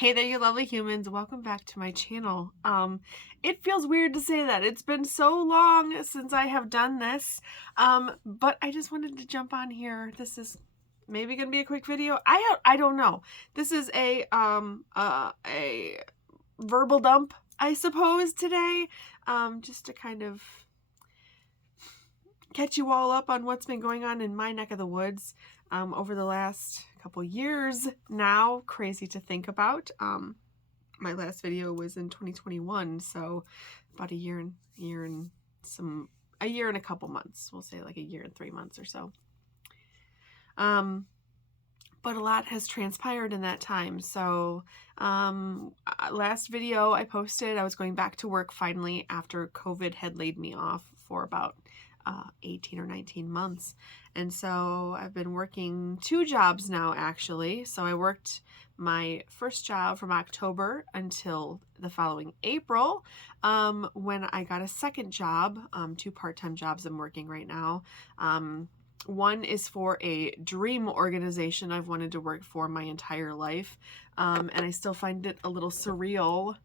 Hey there, you lovely humans. Welcome back to my channel. It feels weird to say that. It's been so long since I have done this. But I just wanted to jump on here. This is maybe going to be a quick video. I don't know. This is a verbal dump, I suppose, today. Just to kind of catch you all up on what's been going on in my neck of the woods over the last couple years now. Crazy to think about. My last video was in 2021, so about a year and a couple months. We'll say like a year and 3 months or so. But a lot has transpired in that time. So last video I posted, I was going back to work finally after COVID had laid me off for about 18 or 19 months. And so I've been working 2 jobs now, actually. So I worked my first job from October until the following April, when I got a second job, 2 part-time jobs I'm working right now. One is for a dream organization I've wanted to work for my entire life, and I still find it a little surreal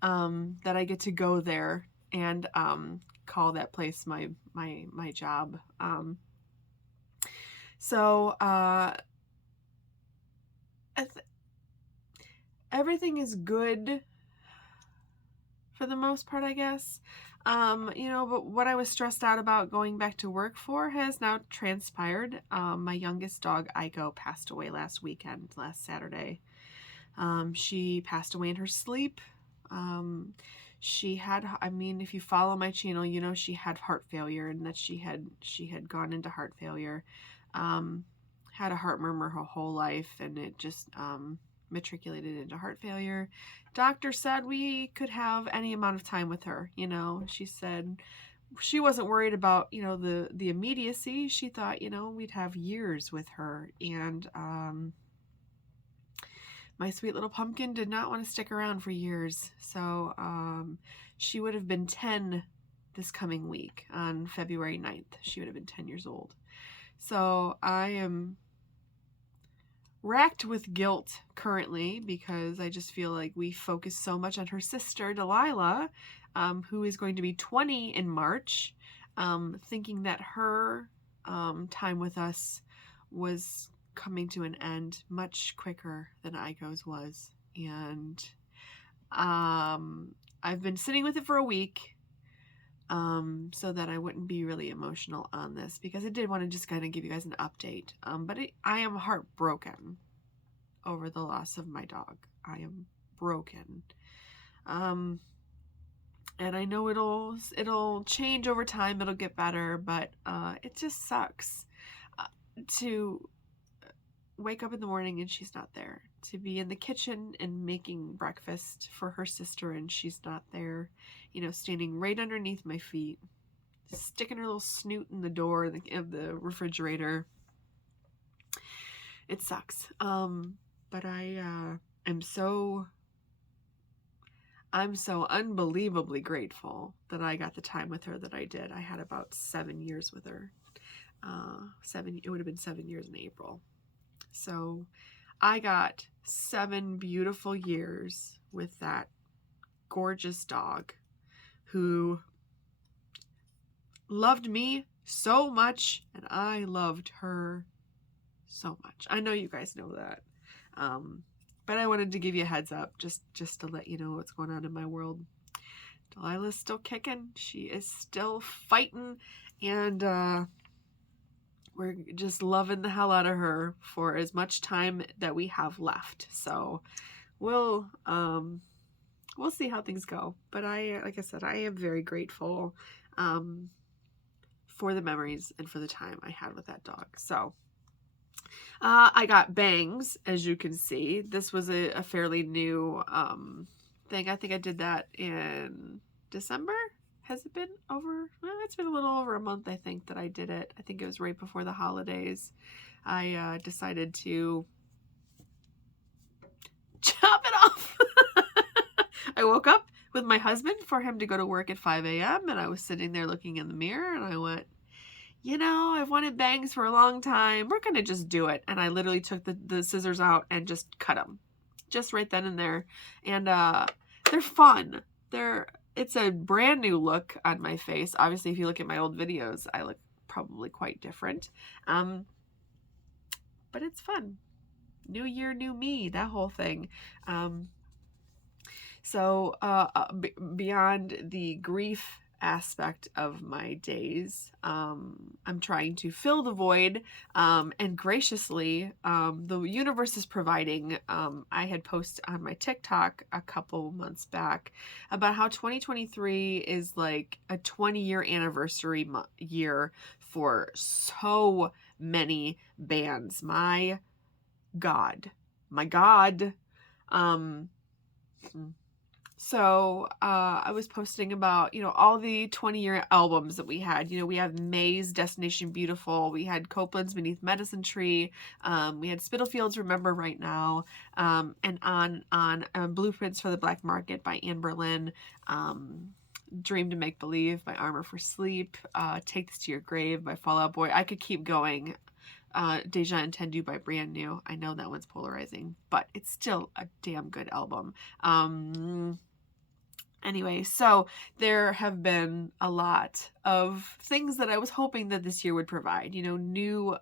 that I get to go there and call that place my job. Everything is good for the most part, I guess. But what I was stressed out about going back to work for has now transpired. My youngest dog, Aiko, passed away last Saturday. She passed away in her sleep. She had, if you follow my channel, you know she had heart failure, and that she had gone into heart failure. Had a heart murmur her whole life, and it just matriculated into heart failure. Doctor said we could have any amount of time with her. She said she wasn't worried about, the immediacy. She thought, we'd have years with her. And my sweet little pumpkin did not want to stick around for years. So she would have been 10 this coming week on February 9th. She would have been 10 years old. So I am racked with guilt currently because I just feel like we focus so much on her sister, Delilah, who is going to be 20 in March, thinking that her time with us was coming to an end much quicker than Aiko's was. And I've been sitting with it for a week so that I wouldn't be really emotional on this, because I did want to just kind of give you guys an update. But I am heartbroken over the loss of my dog. I am broken. And I know it'll change over time. It'll get better, but it just sucks to wake up in the morning and she's not there. To be in the kitchen and making breakfast for her sister and she's not there. Standing right underneath my feet, sticking her little snoot in the door of the refrigerator. It sucks. But I'm so unbelievably grateful that I got the time with her that I did. I had about 7 years with her. It would have been 7 years in April. So I got 7 beautiful years with that gorgeous dog who loved me so much, and I loved her so much. I know you guys know that. But I wanted to give you a heads up just to let you know what's going on in my world. Delilah's still kicking. She is still fighting, and we're just loving the hell out of her for as much time that we have left. So we'll see how things go. But like I said, I am very grateful for the memories and for the time I had with that dog. So I got bangs, as you can see. This was a fairly new thing. I think I did that in December. Has it been over? Well, it's been a little over a month, I think, that I did it. I think it was right before the holidays. I decided to chop it off. I woke up with my husband for him to go to work at 5 a.m. and I was sitting there looking in the mirror and I went, I've wanted bangs for a long time. We're going to just do it. And I literally took the scissors out and just cut them. just right then and there. And they're fun. It's a brand new look on my face. Obviously, if you look at my old videos, I look probably quite different. But it's fun. New year, new me, that whole thing. So beyond the grief aspect of my days, I'm trying to fill the void, and graciously, the universe is providing. I had posted on my TikTok a couple months back about how 2023 is like a 20-year anniversary year for so many bands. My God. So I was posting about, all the 20-year albums that we had. We have May's Destination Beautiful. We had Copeland's Beneath Medicine Tree. We had Spitalfields Remember Right Now. And on Blueprints for the Black Market by Anne Boleyn. Dream to Make Believe by Armor for Sleep. Take This to Your Grave by Fall Out Boy. I could keep going. Deja Entendu by Brand New. I know that one's polarizing, but it's still a damn good album. Anyway, so there have been a lot of things that I was hoping that this year would provide, new,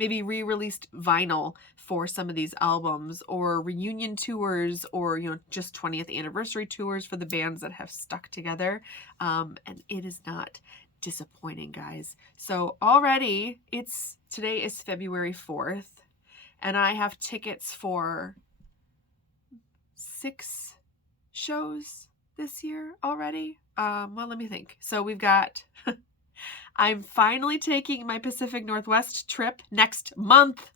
maybe re-released vinyl for some of these albums, or reunion tours, or, just 20th anniversary tours for the bands that have stuck together. And it is not disappointing, guys. So already today is February 4th, and I have tickets for 6 shows this year already. Well, let me think. So we've got, I'm finally taking my Pacific Northwest trip next month,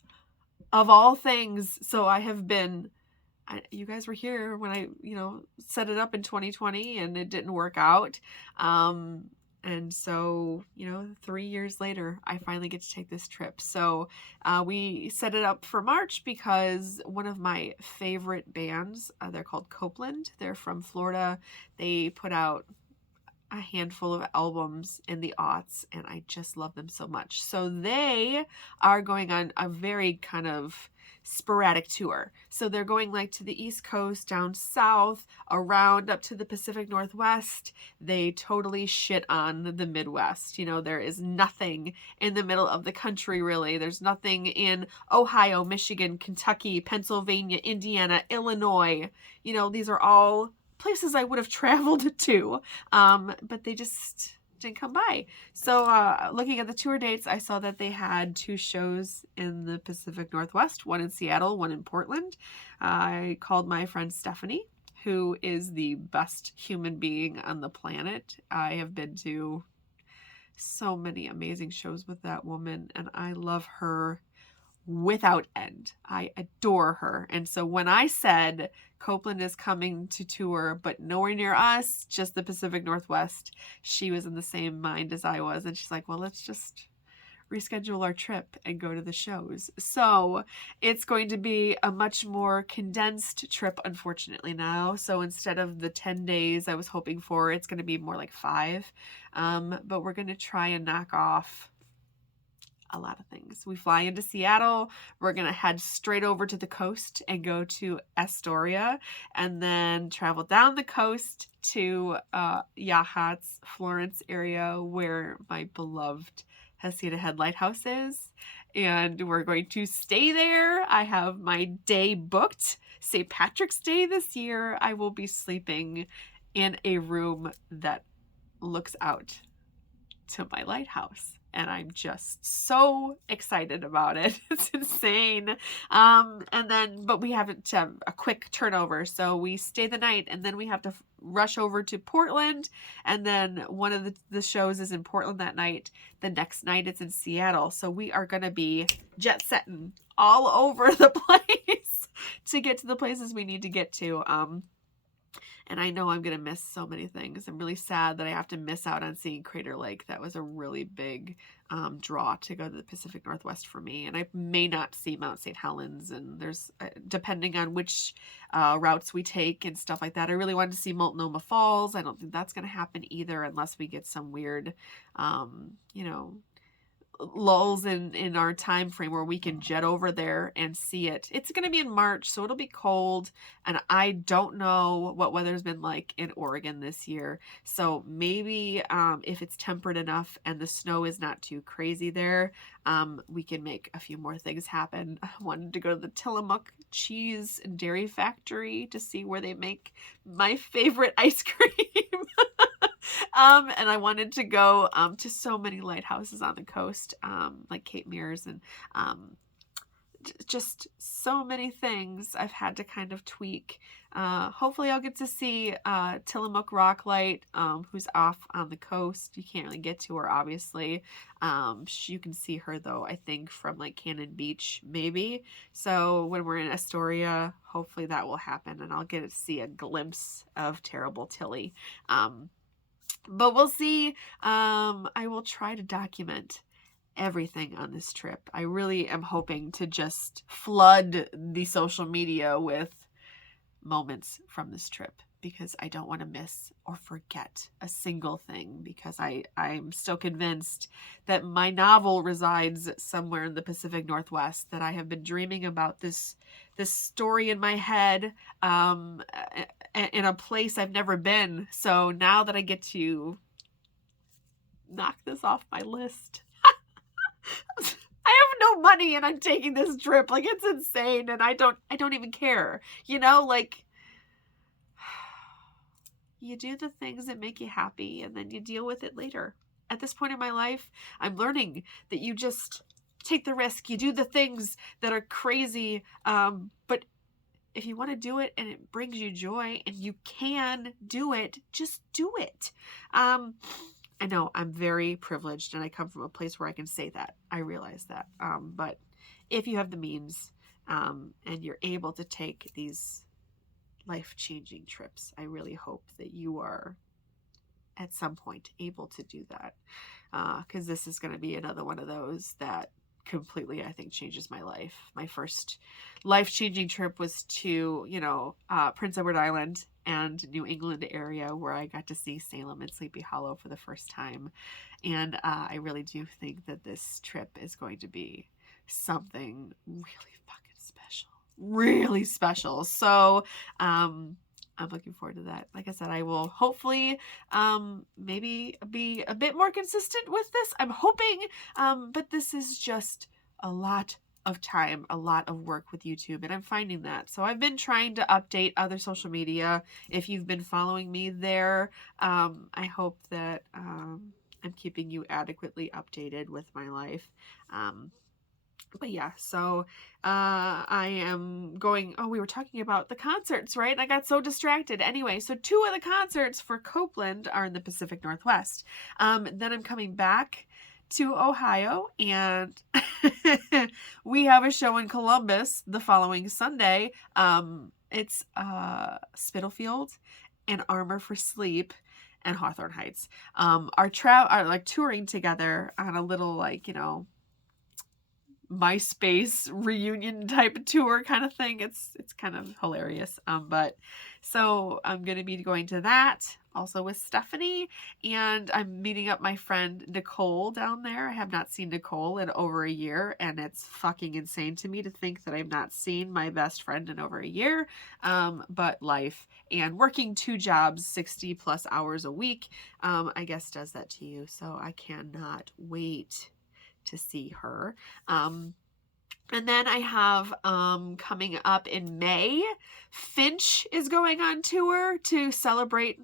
of all things. So I have been, you guys were here when I, set it up in 2020 and it didn't work out. And so, 3 years later, I finally get to take this trip. So we set it up for March because one of my favorite bands, they're called Copeland. They're from Florida. They put out a handful of albums in the aughts, and I just love them so much. So they are going on a very kind of sporadic tour. So they're going like to the East Coast, down south, around up to the Pacific Northwest. They totally shit on the Midwest. There is nothing in the middle of the country, really. There's nothing in Ohio, Michigan, Kentucky, Pennsylvania, Indiana, Illinois. These are all places I would have traveled to, but they just didn't come by. So looking at the tour dates, I saw that they had 2 shows in the Pacific Northwest, one in Seattle, one in Portland. I called my friend Stephanie, who is the best human being on the planet. I have been to so many amazing shows with that woman, and I love her without end. I adore her. And so when I said Copeland is coming to tour, but nowhere near us, just the Pacific Northwest, she was in the same mind as I was. And she's like, well, let's just reschedule our trip and go to the shows. So it's going to be a much more condensed trip, unfortunately, now. So instead of the 10 days I was hoping for, it's going to be more like 5. But we're going to try and knock off a lot of things. We fly into Seattle. We're going to head straight over to the coast and go to Astoria, and then travel down the coast to Yachats, Florence area, where my beloved Heseda Head Lighthouse is. And we're going to stay there. I have my day booked. St. Patrick's Day this year, I will be sleeping in a room that looks out to my lighthouse. And I'm just so excited about it. It's insane. But we have to have a quick turnover. So we stay the night, and then we have to rush over to Portland. And then one of the shows is in Portland that night. The next night it's in Seattle. So we are going to be jet setting all over the place to get to the places we need to get to. And I know I'm going to miss so many things. I'm really sad that I have to miss out on seeing Crater Lake. That was a really big draw to go to the Pacific Northwest for me. And I may not see Mount St. Helens. And there's, depending on which routes we take and stuff like that. I really wanted to see Multnomah Falls. I don't think that's going to happen either unless we get some weird, lulls in our time frame where we can jet over there and see it. It's going to be in March, so it'll be cold, and I don't know what weather's been like in Oregon this year. So maybe if it's temperate enough and the snow is not too crazy there, we can make a few more things happen. I wanted to go to the Tillamook Cheese and Dairy Factory to see where they make my favorite ice cream. And I wanted to go to so many lighthouses on the coast, like Cape Meares, and just so many things I've had to kind of tweak. Hopefully I'll get to see Tillamook Rocklight, who's off on the coast. You can't really get to her, obviously. You can see her, though, I think, from like Cannon Beach, maybe. So when we're in Astoria, hopefully that will happen, and I'll get to see a glimpse of Terrible Tilly. But we'll see. I will try to document everything on this trip. I really am hoping to just flood the social media with moments from this trip, because I don't want to miss or forget a single thing, because I'm still convinced that my novel resides somewhere in the Pacific Northwest, that I have been dreaming about this story in my head, in a place I've never been. So now that I get to knock this off my list, I have no money and I'm taking this trip. Like, it's insane, and I don't even care. You know, like, you do the things that make you happy and then you deal with it later. At this point in my life, I'm learning that you just take the risk. You do the things that are crazy, but if you want to do it and it brings you joy and you can do it, just do it. I know I'm very privileged and I come from a place where I can say that. I realize that. But if you have the means, and you're able to take these life-changing trips, I really hope that you are at some point able to do that. Because this is going to be another one of those that completely, I think, changes my life. My first life-changing trip was to, Prince Edward Island and New England area, where I got to see Salem and Sleepy Hollow for the first time. And I really do think that this trip is going to be something really fucking special. Really special. So, I'm looking forward to that. Like I said, I will hopefully maybe be a bit more consistent with this. I'm hoping, but this is just a lot of time, a lot of work with YouTube, and I'm finding that. So I've been trying to update other social media. If you've been following me there, I hope that I'm keeping you adequately updated with my life. But yeah, so I am going, we were talking about the concerts, right? I got so distracted. Anyway, so 2 of the concerts for Copeland are in the Pacific Northwest. Then I'm coming back to Ohio, and we have a show in Columbus the following Sunday. It's Spitalfield and Armor for Sleep and Hawthorne Heights are like touring together on a little, like, MySpace reunion type tour kind of thing. It's kind of hilarious. But so I'm going to be going to that also with Stephanie, and I'm meeting up my friend Nicole down there. I have not seen Nicole in over a year, and it's fucking insane to me to think that I've not seen my best friend in over a year. But life and working 2 jobs, 60 plus hours a week, I guess does that to you. So I cannot wait to see her. And then I have coming up in May, Finch is going on tour to celebrate.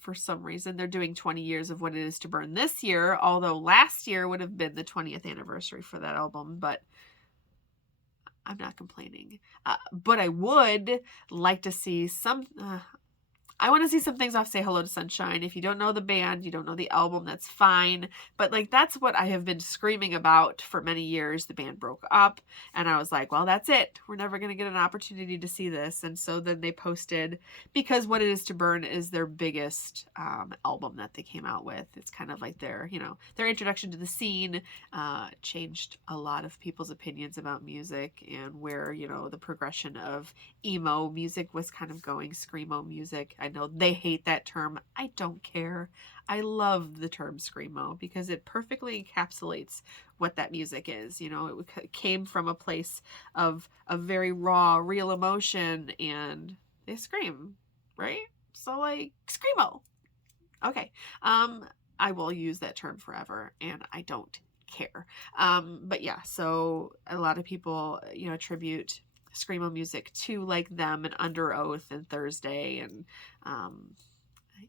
For some reason, they're doing 20 years of What It Is to Burn this year, although last year would have been the 20th anniversary for that album, but I'm not complaining. But I would like to see some... I want to see some things off Say Hello to Sunshine. If you don't know the band, you don't know the album, that's fine. But like, that's what I have been screaming about for many years. The band broke up, and I was like, well, that's it. We're never going to get an opportunity to see this. And so then they posted, because What It Is to Burn is their biggest album that they came out with. It's kind of like their introduction to the scene, changed a lot of people's opinions about music and where, the progression of emo music was kind of going, screamo music. I know they hate that term. I don't care. I love the term screamo because it perfectly encapsulates what that music is. You know, it came from a place of a very raw, real emotion, and they scream, right? So like screamo. Okay. I will use that term forever, and I don't care. But yeah, so a lot of people, you know, attribute screamo music to like them and Under Oath and Thursday, and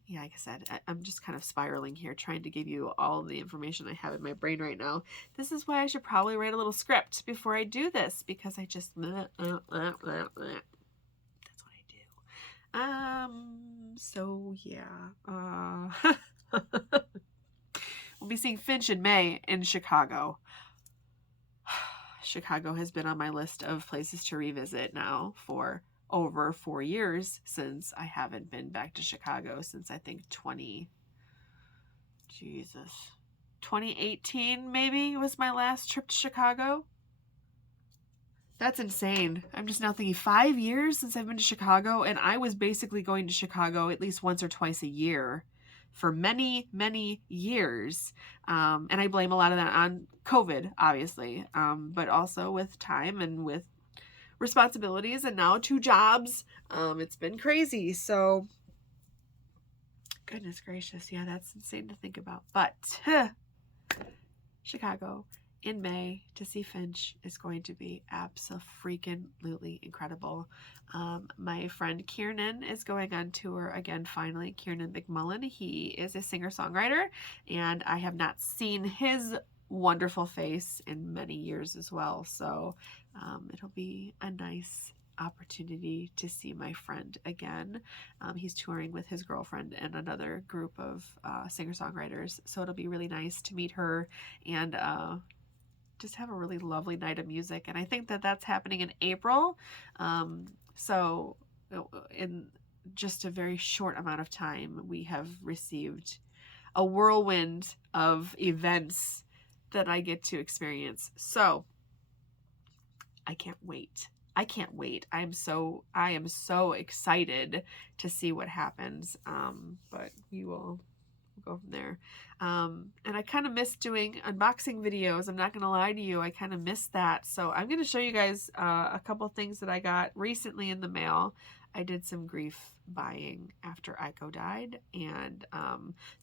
yeah, like I said, I'm just kind of spiraling here, trying to give you all the information I have in my brain right now. This is why I should probably write a little script before I do this, because I just that's what I do. So yeah, we'll be seeing Finch in May in Chicago. Chicago has been on my list of places to revisit now for over 4 years, since I haven't been back to Chicago since I think 2018 maybe was my last trip to Chicago. That's insane. I'm just now thinking 5 years since I've been to Chicago, and I was basically going to Chicago at least once or twice a year for many, many years. And I blame a lot of that on COVID, obviously, but also with time and with responsibilities and now 2 jobs. It's been crazy. So, goodness gracious. Yeah, that's insane to think about. But Chicago in May to see Finch is going to be absolutely incredible. My friend Kiernan is going on tour again, finally. Kiernan McMullen. He is a singer-songwriter, and I have not seen his wonderful face in many years as well. So it'll be a nice opportunity to see my friend again. He's touring with his girlfriend and another group of singer-songwriters, so it'll be really nice to meet her and just have a really lovely night of music. And I think that that's happening in April. So in just a very short amount of time, we have received a whirlwind of events that I get to experience. So I can't wait. I can't wait. I am so excited to see what happens. But we will go from there. And I kind of miss doing unboxing videos. I'm not going to lie to you. I kind of miss that. So I'm going to show you guys a couple things that I got recently in the mail. I did some grief buying after Aiko died. And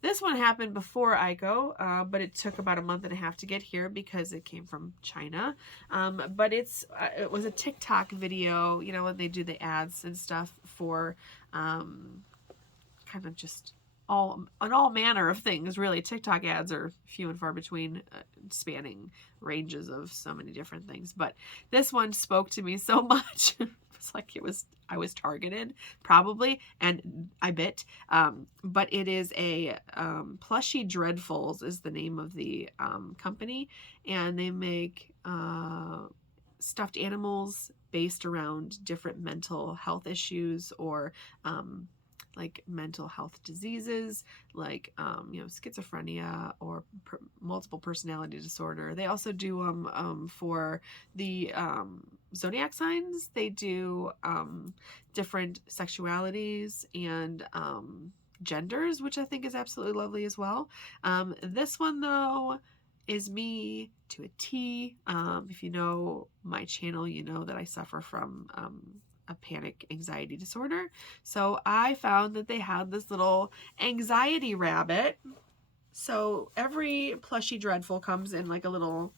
this one happened before Aiko, but it took about a month and a half to get here because it came from China. But it was a TikTok video, you know, when they do the ads and stuff for kind of just all manner of things, really. TikTok ads are few and far between, spanning ranges of so many different things. But this one spoke to me so much. It's like I was targeted, probably, and I bit. But it is a Plushy Dreadfuls is the name of the company, and they make stuffed animals based around different mental health issues or like mental health diseases, like you know, schizophrenia or multiple personality disorder. They also do for the zodiac signs. They do different sexualities and genders, which I think is absolutely lovely as well. This one though is me to a T. If you know my channel, you know that I suffer from a panic anxiety disorder. So I found that they had this little anxiety rabbit. So every Plushy Dreadful comes in like a little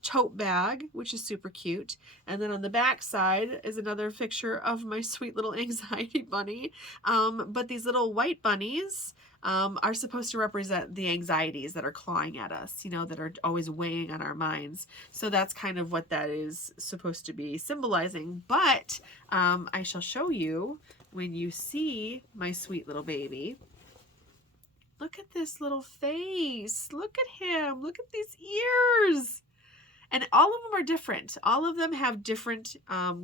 tote bag, which is super cute. And then on the back side is another picture of my sweet little anxiety bunny. But these little white bunnies are supposed to represent the anxieties that are clawing at us, you know, that are always weighing on our minds. So that's kind of what that is supposed to be symbolizing. But I shall show you when you see my sweet little baby. Look at this little face. Look at him. Look at these ears. And all of them are different. All of them have different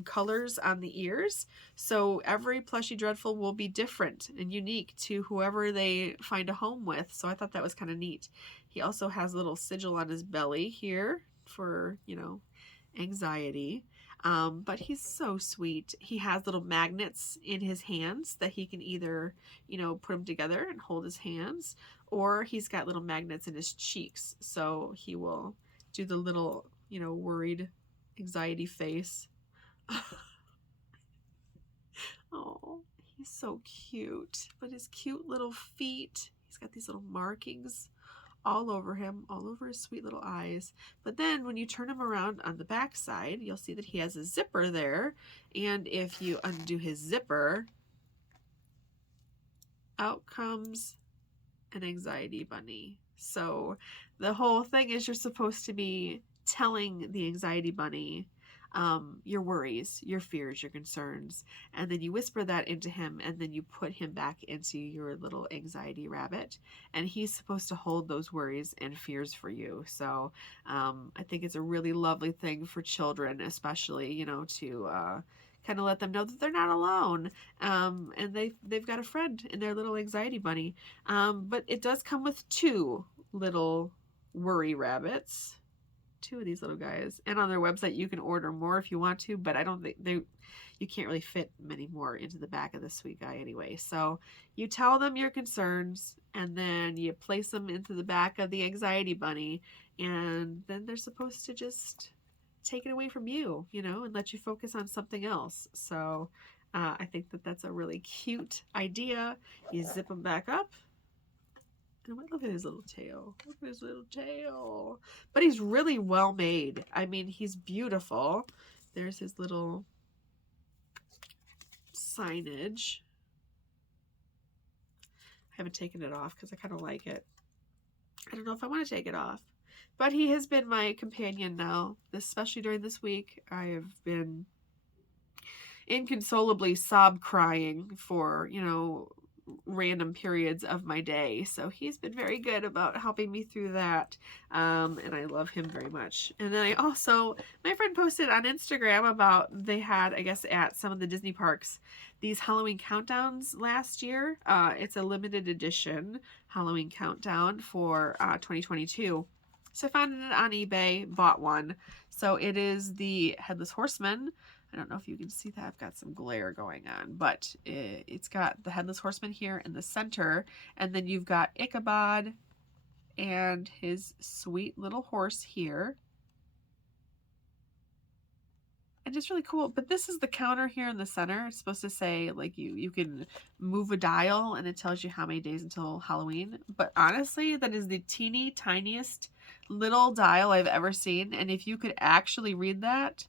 colors on the ears. So every Plushy Dreadful will be different and unique to whoever they find a home with. So I thought that was kind of neat. He also has a little sigil on his belly here for, you know, anxiety. But he's so sweet. He has little magnets in his hands that he can either, put them together and hold his hands, or he's got little magnets in his cheeks. So he will do the little, worried anxiety face. Oh, he's so cute. But his cute little feet, he's got these little markings all over him, all over his sweet little eyes. But then when you turn him around on the back side, you'll see that he has a zipper there. And if you undo his zipper, out comes an anxiety bunny. So the whole thing is you're supposed to be telling the anxiety bunny your worries, your fears, your concerns, and then you whisper that into him, and then you put him back into your little anxiety rabbit, and he's supposed to hold those worries and fears for you. So I think it's a really lovely thing for children, especially, to kind of let them know that they're not alone, and they've got a friend in their little anxiety bunny. But it does come with 2 little worry rabbits. 2 of these little guys, and on their website you can order more if you want to, but I don't think you can't really fit many more into the back of the sweet guy anyway. So you tell them your concerns, and then you place them into the back of the anxiety bunny, and then they're supposed to just take it away from you, and let you focus on something else. So I think that that's a really cute idea. You zip them back up. Look at his little tail. Look at his little tail. But he's really well made. I mean, he's beautiful. There's his little signage. I haven't taken it off because I kind of like it. I don't know if I want to take it off. But he has been my companion now, especially during this week. I have been inconsolably sob crying for, random periods of my day. So he's been very good about helping me through that. And I love him very much. And then my friend posted on Instagram about they had, I guess, at some of the Disney parks, these Halloween countdowns last year. It's a limited edition Halloween countdown for 2022. So I found it on eBay, bought one. So it is the Headless Horseman. I don't know if you can see that. I've got some glare going on, but it's got the Headless Horseman here in the center, and then you've got Ichabod and his sweet little horse here. And it's really cool, but this is the counter here in the center. It's supposed to say, like, you can move a dial, and it tells you how many days until Halloween. But honestly, that is the teeny tiniest little dial I've ever seen, and if you could actually read that,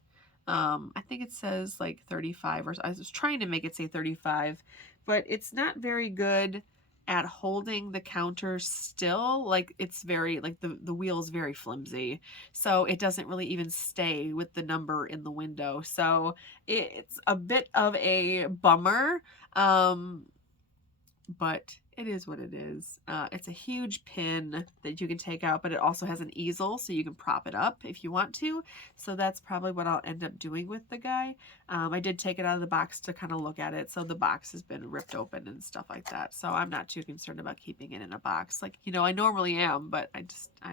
I think it says like 35, or I was trying to make it say 35, but it's not very good at holding the counter still. Like, it's very, like, the wheel's very flimsy, so it doesn't really even stay with the number in the window. So it's a bit of a bummer, but it is what it is. It's a huge pin that you can take out, but it also has an easel, so you can prop it up if you want to. So that's probably what I'll end up doing with the guy. I did take it out of the box to kind of look at it, so the box has been ripped open and stuff like that. So I'm not too concerned about keeping it in a box. Like, I normally am, but I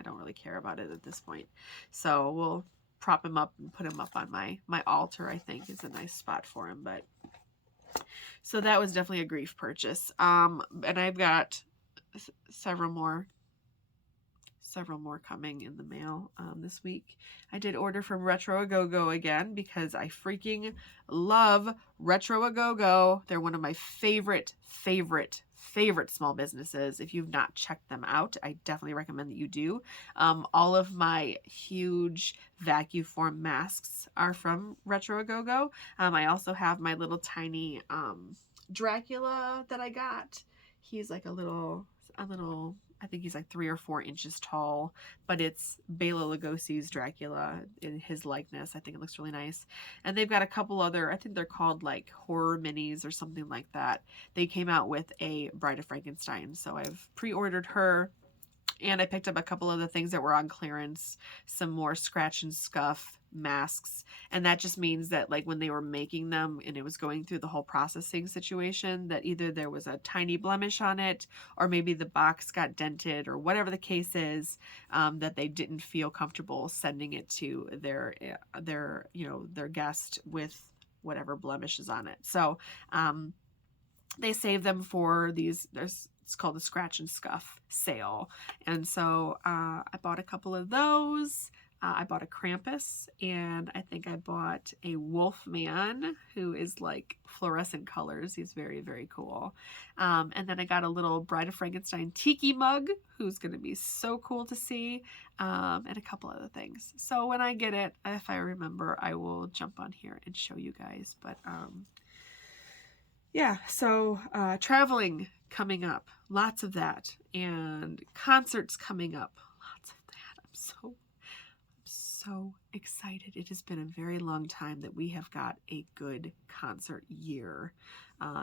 don't really care about it at this point. So we'll prop him up and put him up on my altar. I think is a nice spot for him, but... So that was definitely a grief purchase. And I've got several more coming in the mail this week. I did order from Retro A Go-Go again because I freaking love Retro A Go-Go. They're one of my favorite small businesses. If you've not checked them out, I definitely recommend that you do. All of my huge vacuum form masks are from Retro A Go-Go. I also have my little tiny Dracula that I got. He's like a little, I think he's like 3 or 4 inches tall, but it's Bela Lugosi's Dracula in his likeness. I think it looks really nice. And they've got a couple other, I think they're called like horror minis or something like that. They came out with a Bride of Frankenstein, so I've pre-ordered her. And I picked up a couple of the things that were on clearance, some more Scratch and Scuff masks. And that just means that like when they were making them and it was going through the whole processing situation, that either there was a tiny blemish on it, or maybe the box got dented, or whatever the case is, that they didn't feel comfortable sending it to their guest with whatever blemishes on it. So they save them for it's called the scratch and scuff sale. And so I bought a couple of those. I bought a Krampus, and I think I bought a Wolfman, who is like fluorescent colors. He's very, very cool. And then I got a little Bride of Frankenstein tiki mug, who's going to be so cool to see, and a couple other things. So when I get it, if I remember, I will jump on here and show you guys. But yeah, so traveling coming up, lots of that, and concerts coming up, lots of that. I'm so excited. It has been a very long time that we have got a good concert year.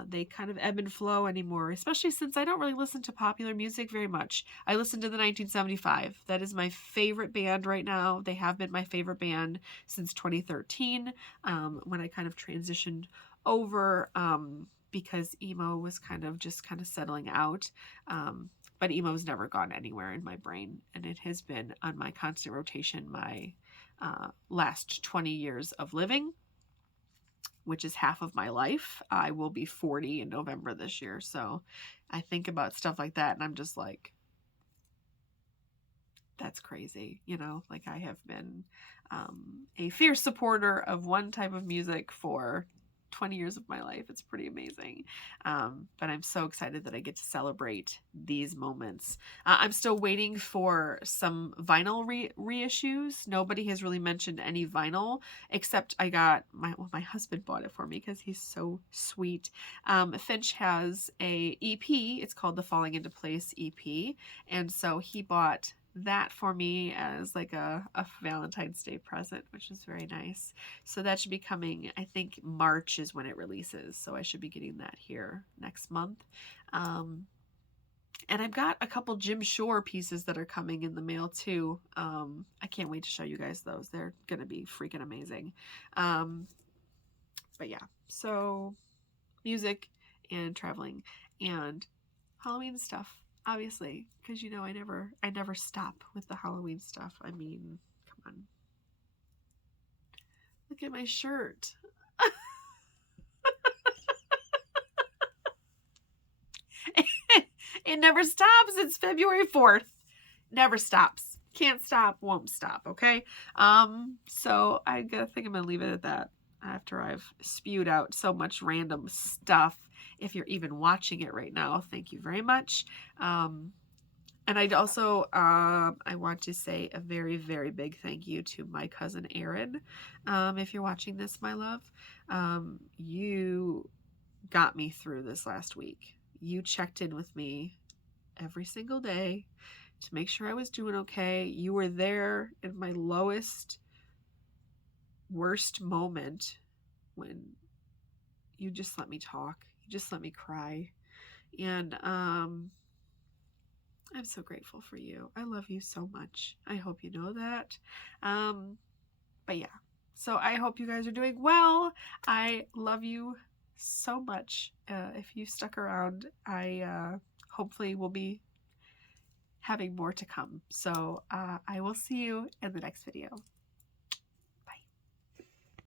They kind of ebb and flow anymore, especially since I don't really listen to popular music very much. I listen to the 1975. That is my favorite band right now. They have been my favorite band since 2013, when I kind of transitioned over, because emo was kind of settling out. But emo's never gone anywhere in my brain, and it has been on my constant rotation my last 20 years of living, which is half of my life. I will be 40 in November this year, so I think about stuff like that, and I'm just like, that's crazy, like I have been a fierce supporter of one type of music for 20 years of my life. It's pretty amazing. But I'm so excited that I get to celebrate these moments. I'm still waiting for some vinyl reissues. Nobody has really mentioned any vinyl, except I got my husband bought it for me because he's so sweet. Finch has a EP. It's called the Falling Into Place EP. And so he bought that for me as like a Valentine's Day present, which is very nice. So that should be coming, I think March is when it releases, so I should be getting that here next month. And I've got a couple Jim Shore pieces that are coming in the mail too. I can't wait to show you guys those. They're gonna be freaking amazing. But yeah, so music and traveling and Halloween stuff, obviously, because I never stop with the Halloween stuff. I mean, come on. Look at my shirt. It never stops. It's February 4th. Never stops. Can't stop, won't stop, okay? So I think I'm gonna leave it at that after I've spewed out so much random stuff. If you're even watching it right now, thank you very much. And I'd also, I want to say a very, very big thank you to my cousin Erin. If you're watching this, my love, you got me through this last week. You checked in with me every single day to make sure I was doing okay. You were there in my lowest, worst moment when you just let me talk. You just let me cry. And I'm so grateful for you. I love you so much. I hope you know that. But yeah, so I hope you guys are doing well. I love you so much. If you stuck around, I hopefully will be having more to come. So I will see you in the next video.